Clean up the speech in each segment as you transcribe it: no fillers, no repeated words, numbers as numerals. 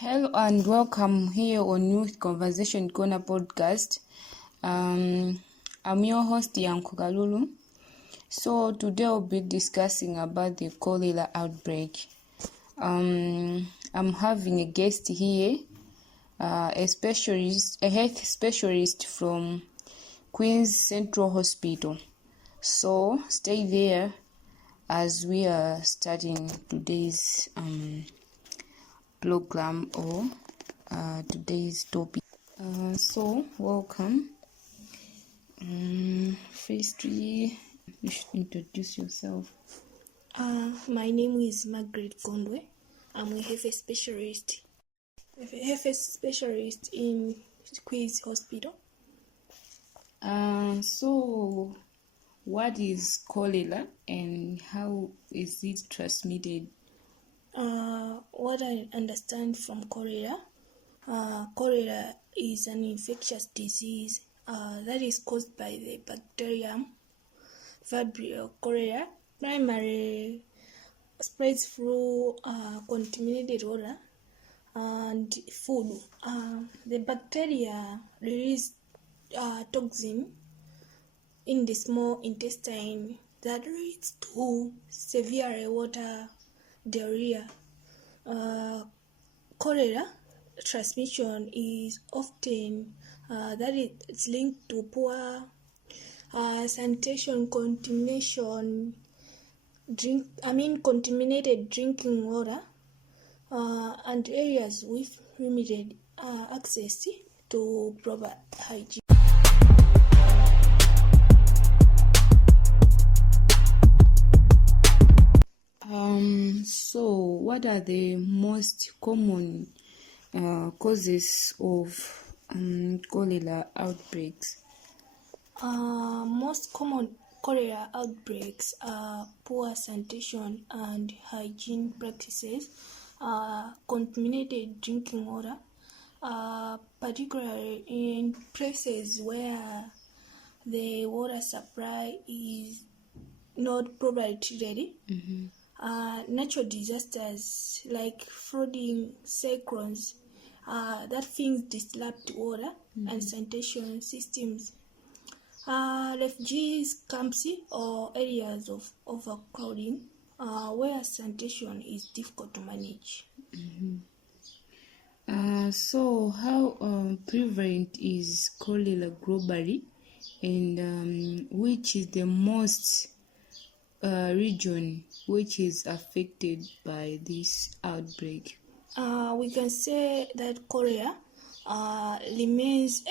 Hello and welcome here on Youth Conversation Corner podcast. I'm your host, Yanko Kalulu. So today I'll be discussing about the cholera outbreak. I'm having a guest here, a health specialist from Queen's Central Hospital. So stay there as we are starting today's program or today's topic. So welcome. Firstly, you should introduce yourself. My name is Margaret Gondwe. I'm a health specialist in Queen's Hospital. So what is cholera and how is it transmitted? What I understand from cholera is an infectious disease that is caused by the bacterium Vibrio cholera. Primarily spreads through contaminated water and food. The bacteria release toxin in the small intestine that leads to severe water diarrhea. Cholera transmission is often that it's linked to poor sanitation, contaminated drinking water, and areas with limited access to proper hygiene. So what are the most common causes of cholera outbreaks? Most common cholera outbreaks are poor sanitation and hygiene practices, contaminated drinking water, particularly in places where the water supply is not properly treated. Natural disasters like flooding, cyclones, that things disrupt water and sanitation systems. Refugees camps or areas of overcrowding where sanitation is difficult to manage. So how prevalent is cholera globally, and which is the most region which is affected by this outbreak? We can say that cholera remains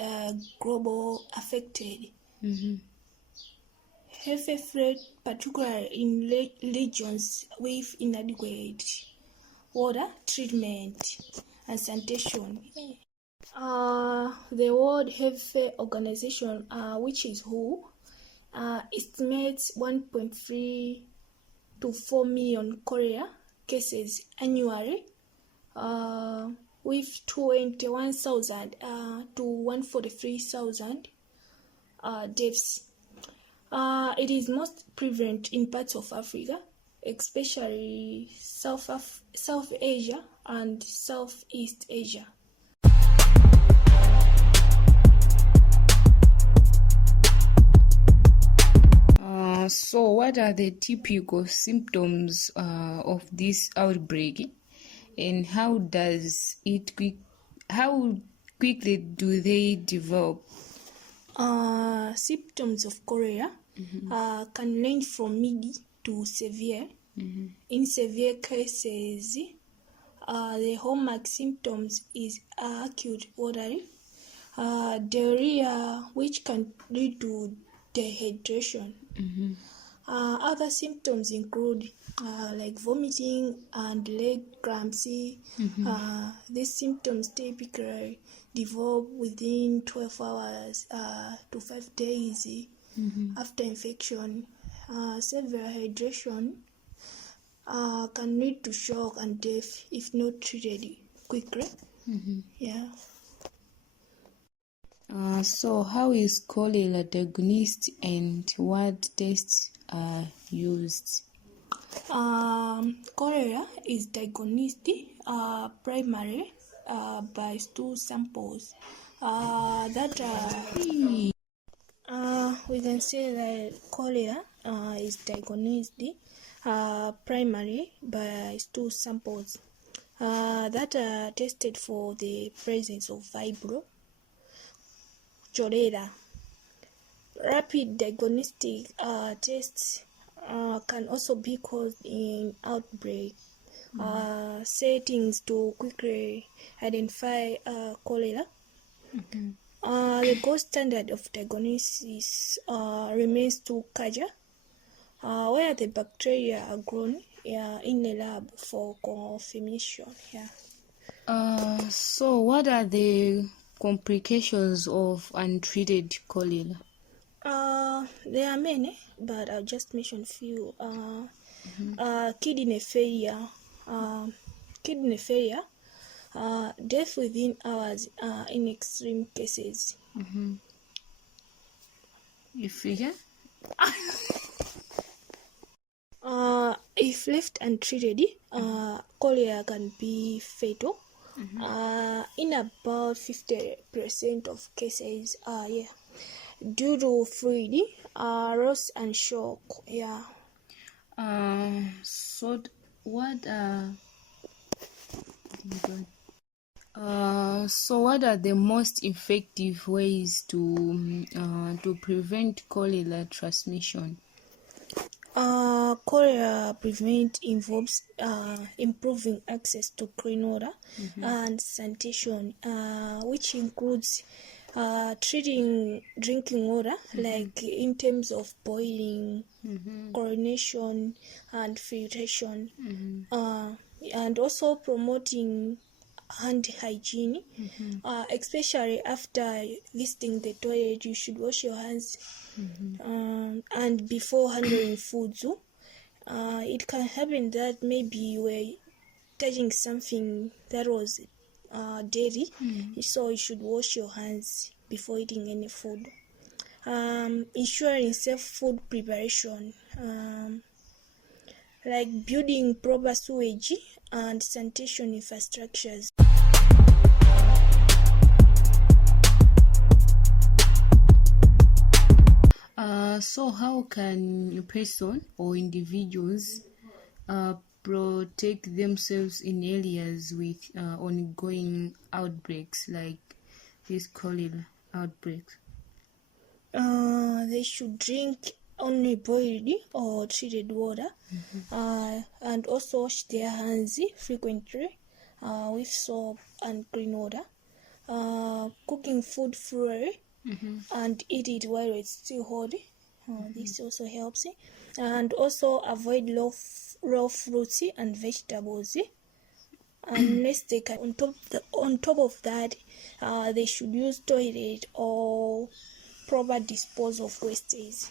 global affected. Health threat, particularly in regions with inadequate water treatment and sanitation. The World Health Organization, which is WHO, estimates 1.3 to 4 million cholera cases annually, with 21,000 to 143,000 deaths. It is most prevalent in parts of Africa, especially South Asia and Southeast Asia. So what are the typical symptoms of this outbreak, and how quickly do they develop? Symptoms of cholera can range from mild to severe. In severe cases, the hallmark symptoms is acute watery, diarrhea, which can lead to dehydration. Other symptoms include like vomiting and leg cramps. These symptoms typically develop within 12 hours to 5 days after infection. Severe hydration can lead to shock and death if not treated quickly. So how is cholera diagnosed and what tests are used? Cholera is diagnosed primarily by stool samples we can say that cholera is diagnosed primarily by stool samples that are tested for the presence of Vibrio cholera. Rapid diagnostic tests can also be caused in outbreak settings to quickly identify cholera. The gold standard of diagnosis remains to culture, where the bacteria are grown in a lab for confirmation. So what are the complications of untreated cholera? There are many, but I'll just mention few. Kidney failure, death within hours in extreme cases. You figure? If left untreated, cholera can be fatal. In about 50% of cases, due to fluid loss and shock. So what are the most effective ways to prevent cholera transmission? Cholera prevent involves improving access to clean water and sanitation, which includes treating drinking water, like in terms of boiling, chlorination, and filtration, and also promoting hand hygiene, especially after visiting the toilet. You should wash your hands and before handling foods. It can happen that maybe you were touching something that was dirty, so you should wash your hands before eating any food. Ensuring safe food preparation, like building proper sewage and sanitation infrastructures. So how can a person or individuals protect themselves in areas with ongoing outbreaks like this cholera outbreaks? They should drink only boiled or treated water, and also wash their hands frequently with soap and clean water. Cooking food thoroughly and eat it while it's still hot. This also helps. And also avoid raw fruits and vegetables. Unless they can, on top of that, they should use toilet or proper disposal of wastes.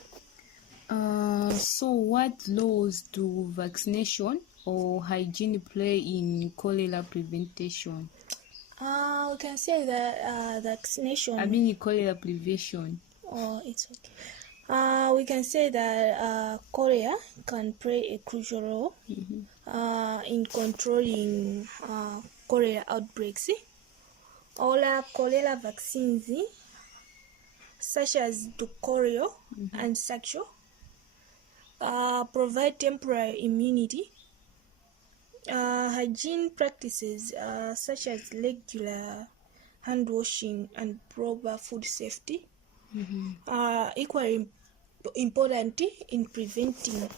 So what roles do vaccination or hygiene play in cholera prevention? We can say that vaccination. Cholera prevention. Oh, it's okay. We can say that cholera can play a crucial role in controlling cholera outbreaks. All cholera vaccines, such as Dukorio and Saxo, provide temporary immunity. Hygiene practices such as regular hand washing and proper food safety are equally important in preventing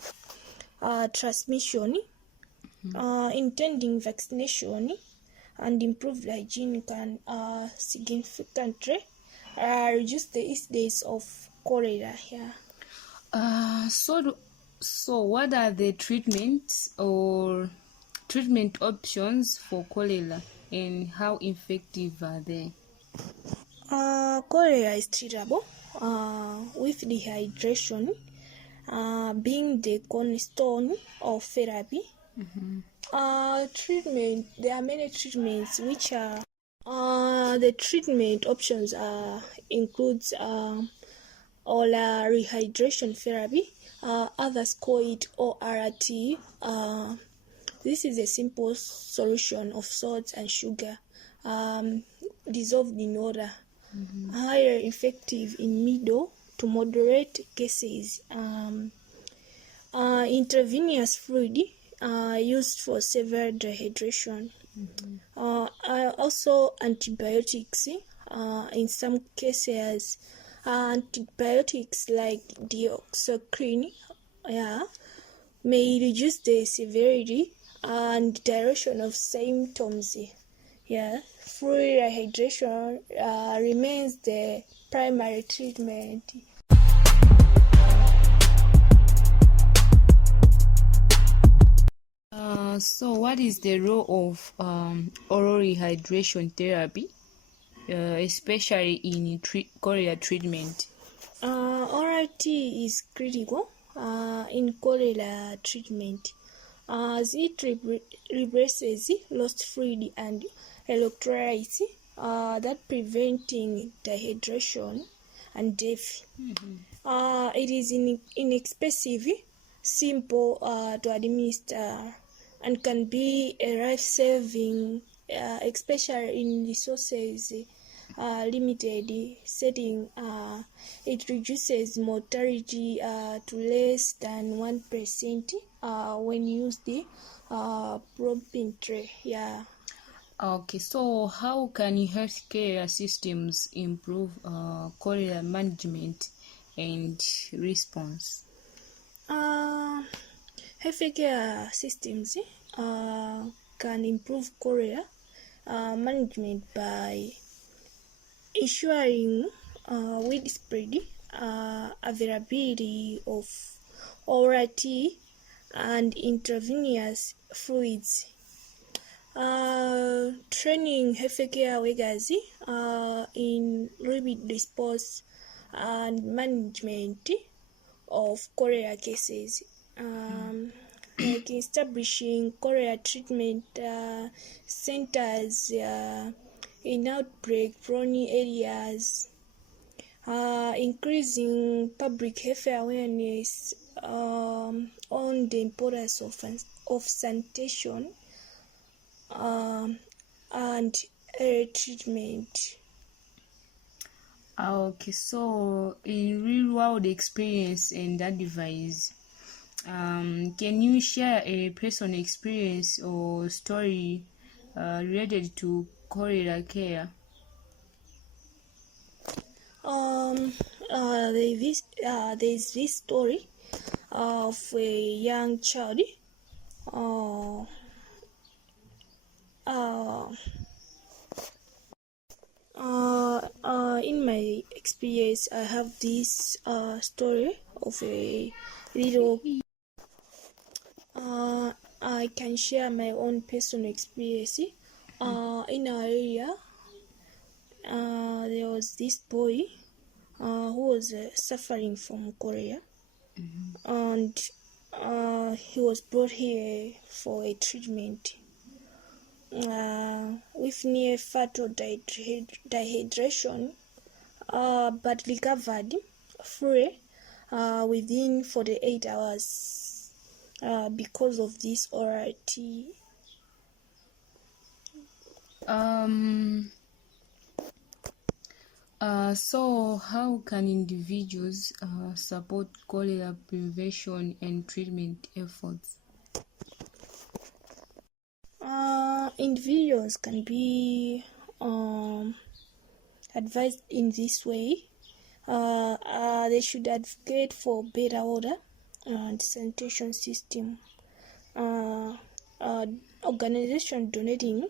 transmission. Intending vaccination and improved hygiene can significantly reduce the incidence of cholera here. So what are the treatments or treatment options for cholera and how effective are they? Cholera is treatable with dehydration being the cornerstone of therapy. Treatment. There are many treatments which are the treatment options includes oral rehydration therapy. Others call it ORT. This is a simple solution of salt and sugar dissolved in water. Higher effective in middle to moderate cases. Intravenous fluid used for severe dehydration. Also antibiotics. In some cases, antibiotics like dioxycycline may reduce the severity and duration of symptoms. Fluid rehydration remains the primary treatment. So what is the role of oral rehydration therapy, especially in cholera treatment? Oral tea is critical in cholera treatment as it replaces lost fluid and electrolytes, that preventing dehydration and death. It is inexpensive, simple to administer, and can be a life-saving, especially in resources limited setting. It reduces mortality to less than 1% when used promptly. Okay, so how can healthcare systems improve cholera management and response? Healthcare systems can improve cholera management by ensuring widespread availability of oral tea and intravenous fluids. Training healthcare workers in rapid response and management of cholera cases. Like establishing cholera treatment centers in outbreak-prone areas, increasing public health awareness on the importance of sanitation and treatment. Okay, so in real-world experience and advice, can you share a personal experience or story related to cholera care? There's this story of a young child. In my experience, I have this story of a little. I can share my own personal experience. In our area, there was this boy who was suffering from cholera, and he was brought here for a treatment with near fatal dehydration, but recovered free within 48 hours because of this oral tea. So how can individuals support cholera prevention and treatment efforts? Individuals can be advised in this way. They should advocate for better water and sanitation system. Organization donating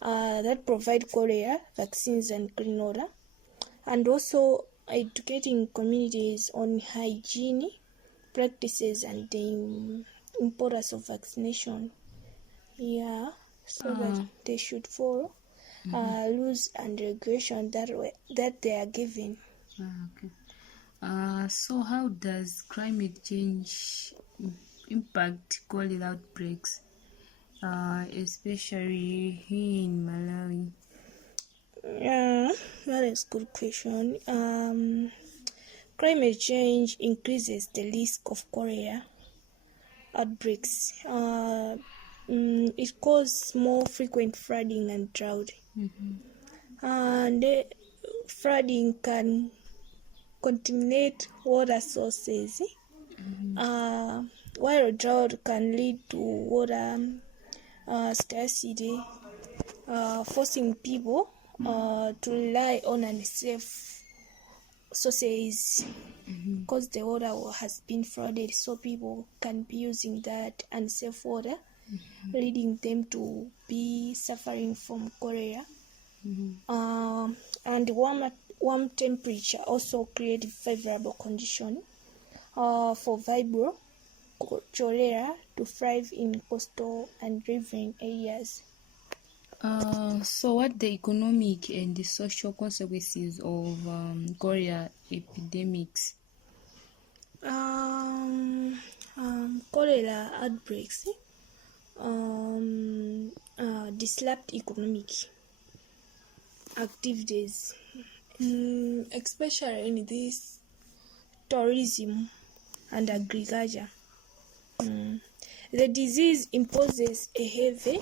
that provide cholera vaccines and clean water, and also educating communities on hygiene practices and the importance of vaccination. So that they should follow rules and regulation that they are given. Okay. So how does climate change impact cholera outbreaks, especially here in Malawi? That is a good question. Climate change increases the risk of cholera outbreaks it causes more frequent flooding and drought. And flooding can contaminate water sources, while drought can lead to water scarcity, forcing people to rely on unsafe sources because the water has been flooded, so people can be using that unsafe water, leading them to be suffering from cholera. And warm temperature also create favorable condition for vibro cholera to thrive in coastal and riverine areas. So what the economic and the social consequences of cholera epidemics? Cholera outbreaks disrupt economic activities, especially in this tourism and agriculture. The disease imposes a heavy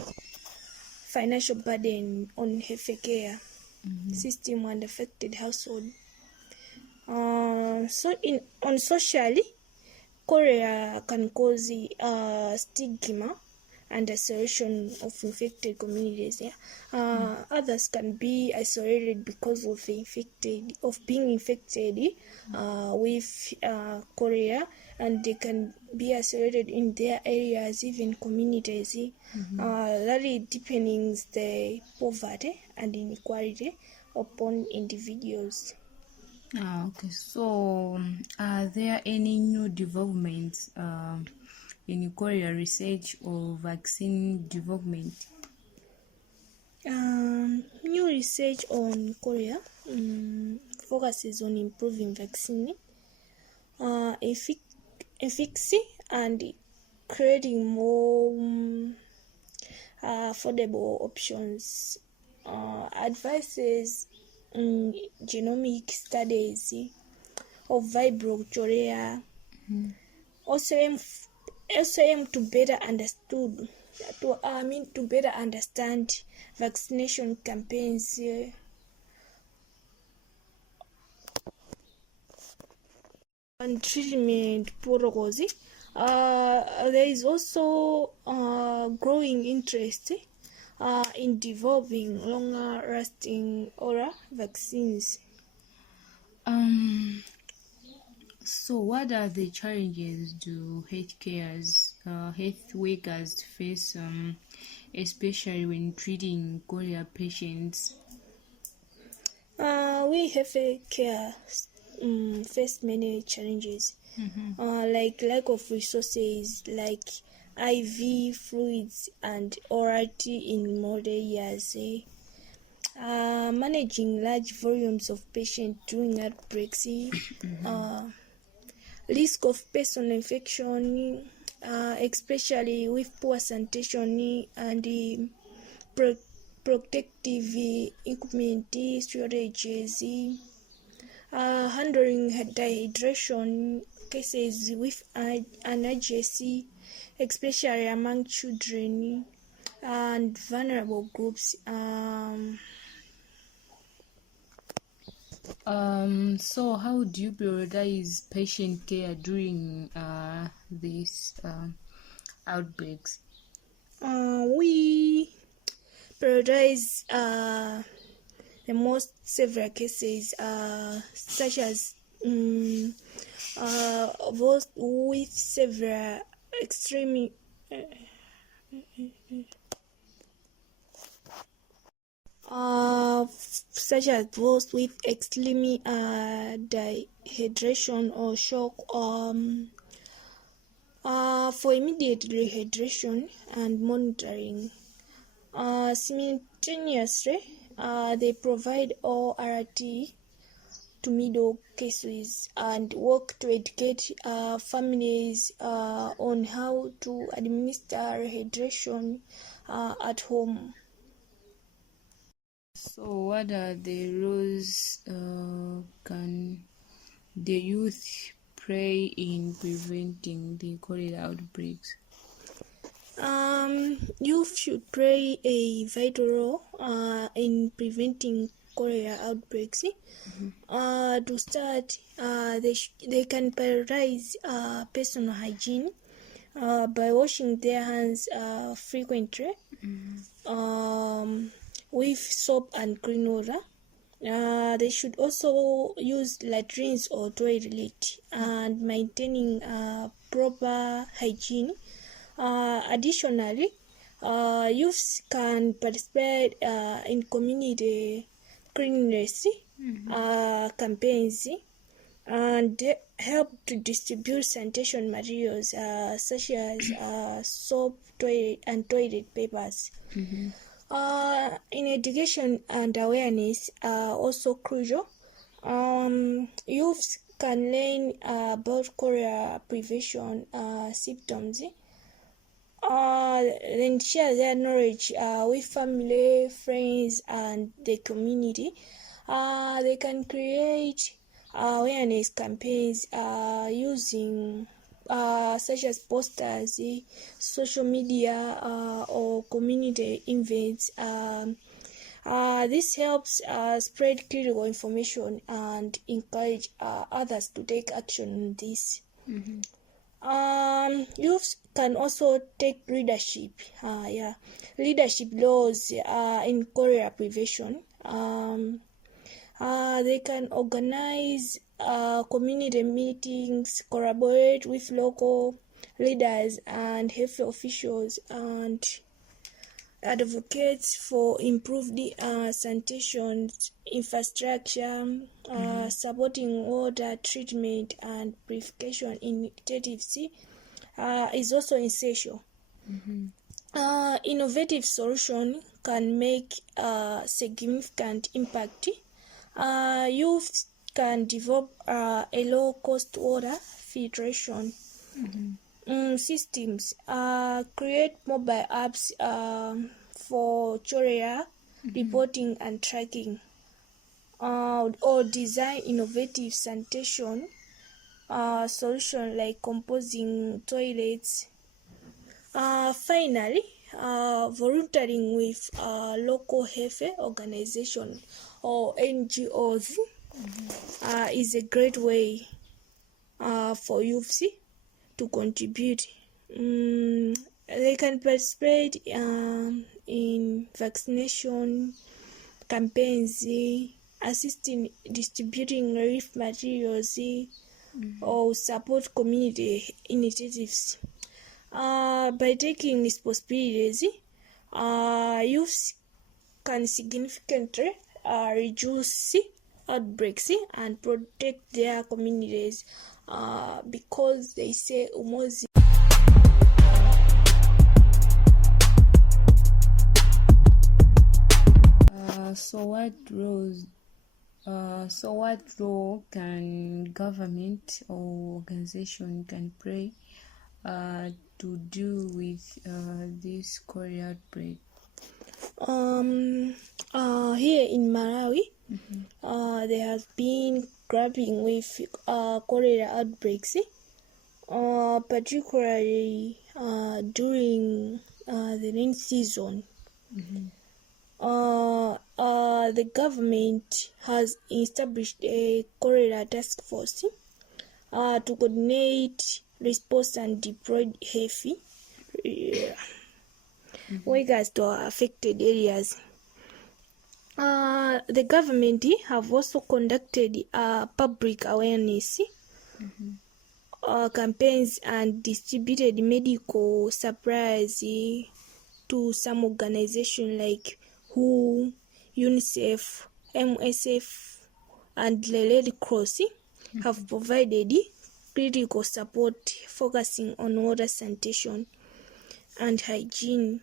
financial burden on healthcare system and affected household. On socially, cholera can cause stigma and isolation of infected communities. Others can be isolated because of being infected with cholera, and they can be isolated in their areas, even communities. That deepening the poverty and inequality upon individuals. Okay. So, are there any new developments in cholera research or vaccine development? New research on cholera focuses on improving vaccine efficacy and creating more affordable options. Advances in genomic studies of vibro cholera also aim to better understand vaccination campaigns and treatment protocols. There is also growing interest in developing longer-lasting oral vaccines. So, what are the challenges do health workers face, especially when treating cholera patients? We healthcare face many challenges, like lack of resources, like IV fluids and ORT in modern years. Managing large volumes of patients during outbreaks, risk of personal infection, especially with poor sanitation and protective equipment shortages, handling dehydration cases with analgesia, especially among children and vulnerable groups. So how do you prioritize patient care during these outbreaks? We prioritize the most severe cases, such as those with severe extreme such as those with extreme dehydration or shock, for immediate rehydration and monitoring. Simultaneously, they provide ORT to middle cases and work to educate families on how to administer rehydration at home. So what are the roles can the youth play in preventing the cholera outbreaks? Youth should play a vital role in preventing cholera outbreaks. To start, they can prioritize personal hygiene by washing their hands frequently with soap and clean water. They should also use latrines or toilet and maintaining proper hygiene. Additionally, youths can participate in community cleanliness campaigns and help to distribute sanitation materials such as soap, toilet, and toilet papers. In education and awareness are also crucial. Youths can learn about cholera prevention symptoms, then share their knowledge with family, friends, and the community. They can create awareness campaigns using such as posters, social media, or community events. This helps spread critical information and encourage others to take action on this. Youth can also take leadership roles in cholera prevention. They can organize community meetings, collaborate with local leaders and health officials, and advocates for improved sanitation infrastructure, supporting water treatment and purification initiatives is also essential. Innovative solution can make a significant impact. Youth can develop a low-cost water filtration systems, create mobile apps for cholera reporting and tracking, or design innovative sanitation solution like composing toilets. Finally, volunteering with local health organization or NGOs is a great way for youths to contribute. They can participate in vaccination campaigns, assist in distributing relief materials, or support community initiatives. By taking responsibilities, youth can significantly reduce outbreaks and protect their communities because they say umozi. So what role can government or organization can play to deal with this cholera outbreak? Here in Malawi, they have been grappling with cholera outbreaks, particularly during the rain season. The government has established a cholera task force to coordinate response and deploy heavy workers to affected areas. The government have also conducted public awareness campaigns and distributed medical supplies to some organizations like WHO, UNICEF, MSF, and the Red Cross have provided critical support focusing on water sanitation and hygiene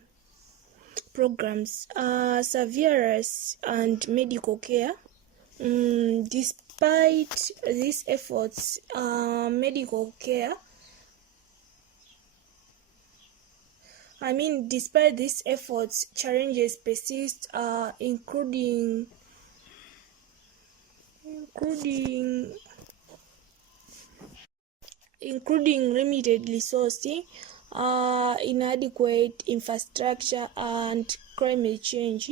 programs, surveillance, and medical care. Despite these efforts, challenges persist, including limited resources, inadequate infrastructure, and climate change.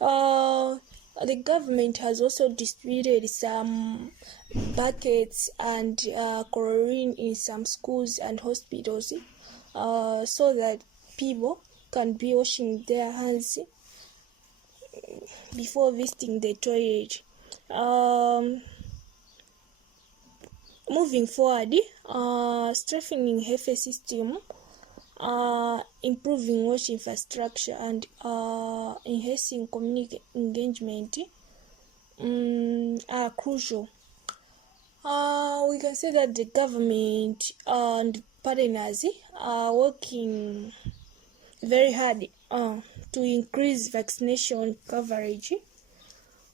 The government has also distributed some buckets and chlorine in some schools and hospitals, so that people can be washing their hands before visiting the toilet. Moving forward, strengthening health system, improving wash infrastructure, and enhancing community engagement are crucial. We can say that the government and partners are working very hard to increase vaccination coverage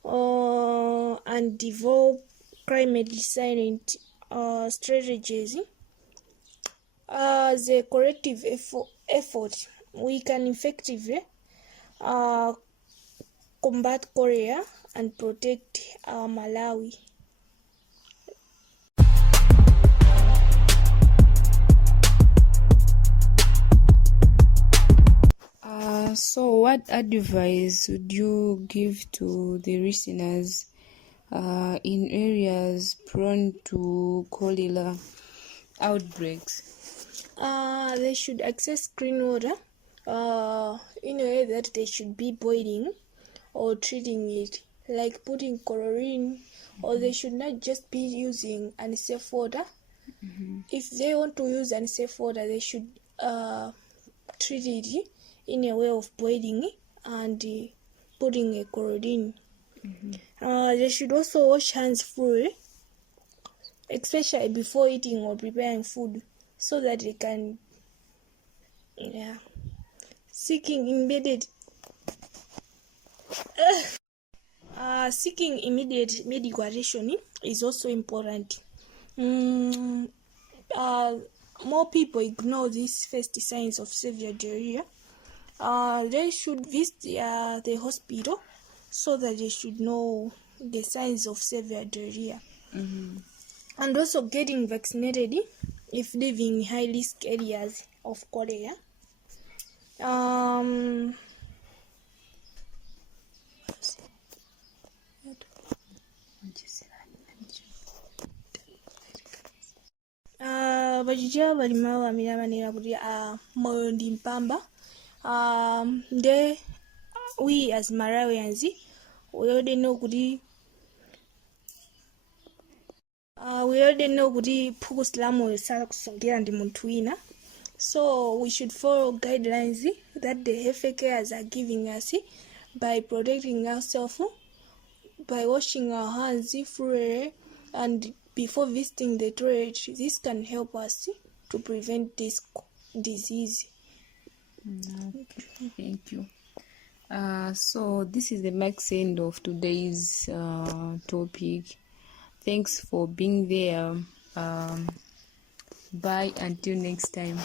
and develop climate resilient strategies. As a collective effort, we can effectively combat cholera and protect Malawi. So what advice would you give to the listeners in areas prone to cholera outbreaks? They should access clean water in a way that they should be boiling or treating it, like putting chlorine, or they should not just be using unsafe water. If they want to use unsafe water, they should treat it in a way of boiling and putting a chlorine. They should also wash hands fully, especially before eating or preparing food, so that they can seeking immediate medical attention is also important. More people ignore these first signs of severe diarrhea. They should visit the hospital so that they should know the signs of severe diarrhea. And also getting vaccinated if living in high risk areas of cholera. Vachija valima vamira kuti moyo ndi mpamba. Nde we as Malawians we already know kuti phukusi la moyo sakusongera ndi munthu wina. So we should follow guidelines that the health cares are giving us by protecting ourselves, by washing our hands freely, and before visiting the toilet. This can help us to prevent this disease. Thank you. So this is the max end of today's topic. Thanks for being there. Bye until next time.